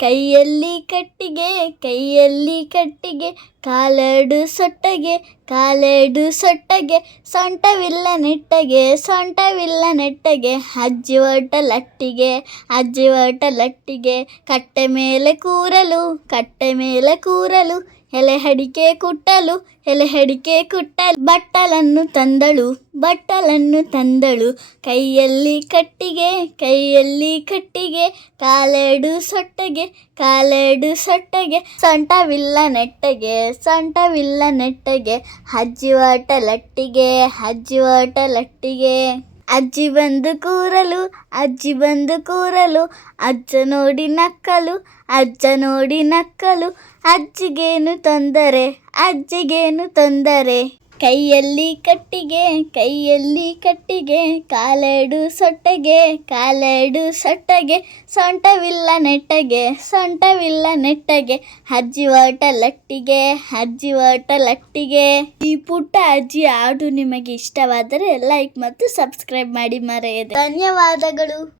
ಕೈಯಲ್ಲಿ ಕಟ್ಟಿಗೆ ಕೈಯಲ್ಲಿ ಕಟ್ಟಿಗೆ ಕಾಲಡು ಸೊಟ್ಟಗೆ ಕಾಲೆರಡು ಸೊಟ್ಟಗೆ, ಸೊಂಟವಿಲ್ಲ ನೆಟ್ಟಗೆ ಸೊಂಟವಿಲ್ಲ ನೆಟ್ಟಗೆ ಅಜ್ಜಿ ಲಟ್ಟಿಗೆ ಅಜ್ಜಿ ಲಟ್ಟಿಗೆ, ಕಟ್ಟೆ ಮೇಲೆ ಕೂರಲು, ಕಟ್ಟೆ ಮೇಲೆ ಕೂರಲು, ಎಲೆ ಹಡಿಕೆ ಕುಟ್ಟಲು, ಎಲೆ ಅಡಿಕೆ ಕುಟ್ಟಲು. ಬಟ್ಟಲನ್ನು ತಂದಳು ಬಟ್ಟಲನ್ನು ತಂದಳು, ಕೈಯಲ್ಲಿ ಕಟ್ಟಿಗೆ ಕೈಯಲ್ಲಿ ಕಟ್ಟಿಗೆ, ಕಾಲೆಡು ಸೊಟ್ಟಗೆ ಕಾಲೆಡು ಸೊಟ್ಟಗೆ. ಸೊಂಟವಿಲ್ಲ ನೆಟ್ಟಗೆ ಸೊಂಟವಿಲ್ಲ ನೆಟ್ಟಗೆ ಅಜ್ಜಿ ಲಟ್ಟಿಗೆ ಅಜ್ಜಿ ಲಟ್ಟಿಗೆ. ಅಜ್ಜಿ ಬಂದು ಕೂರಲು, ಅಜ್ಜಿ ಬಂದು ಕೂರಲು, ಅಜ್ಜ ನೋಡಿ ನಕ್ಕಲು, ಅಜ್ಜ ನೋಡಿ ನಕ್ಕಲು, ಅಜ್ಜಿಗೇನು ತೊಂದರೆ ಅಜ್ಜಿಗೇನು ತೊಂದರೆ. ಕೈಯಲ್ಲಿ ಕಟ್ಟಿಗೆ ಕೈಯಲ್ಲಿ ಕಟ್ಟಿಗೆ, ಕಾಲೆಡು ಸೊಟ್ಟಗೆ ಕಾಲೆಡು ಸೊಟ್ಟಗೆ, ಸೊಂಟವಿಲ್ಲ ನೆಟ್ಟಗೆ ಸೊಂಟವಿಲ್ಲ ನೆಟ್ಟಗೆ ಅಜ್ಜಿ ಓಟ ಲಟ್ಟಿಗೆ ಅಜ್ಜಿ ಓಟ ಲಟ್ಟಿಗೆ. ಈ ಪುಟ್ಟ ಅಜ್ಜಿ ಹಾಡು ನಿಮಗೆ ಇಷ್ಟವಾದರೆ ಲೈಕ್ ಮತ್ತು ಸಬ್ಸ್ಕ್ರೈಬ್ ಮಾಡಿ ಮರೆಯದೆ. ಧನ್ಯವಾದಗಳು.